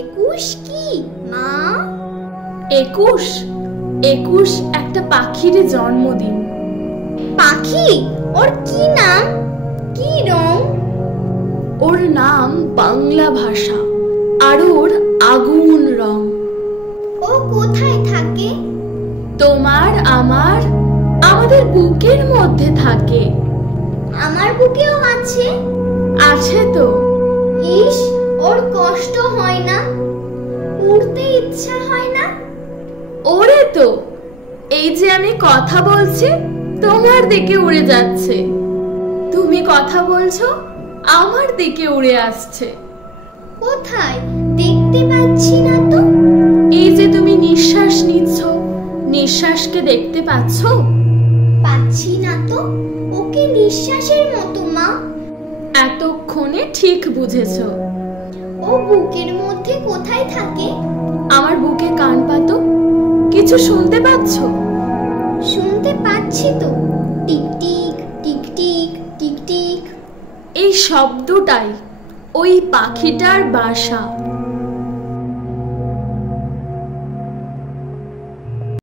একুশ কি মা? একুশ একুশ একটা পাখির জন্মদিন। পাখি? ওর কি নাম, কি রং? ওর নাম বাংলা ভাষা, আর ওর আগুন রং। ও কোথায় থাকে? তোমার আমার আমাদের বুকের মধ্যে থাকে। আমার বুকেও আছে? আছে তো। ইস, ওর কষ্ট হয় না? উড়তে ইচ্ছা হয় না? ওরে তো, এই যে আমি কথা বলছি তোমার দিকে উড়ে যাচ্ছে, তুমি কথা বলছো আমার দিকে উড়ে আসছে। কোথায়? দেখতে পাচ্ছি না তো। এই যে তুমি নিঃশ্বাস নিচ্ছ, নিঃশ্বাসকে দেখতে পাচ্ছ? পাচ্ছি না তো। ওকে নিঃশ্বাসের মতো মা। এতক্ষণে ঠিক বুঝেছ। ও বুকের মধ্যে কোথায় থাকে? আমার বুকে কান পাতো, কিছু শুনতে পাচ্ছ? শুনতে পাচ্ছি তো, টিকটিক টিকটিক টিকটিক। এই শব্দটাই ওই পাখিটার বাসা।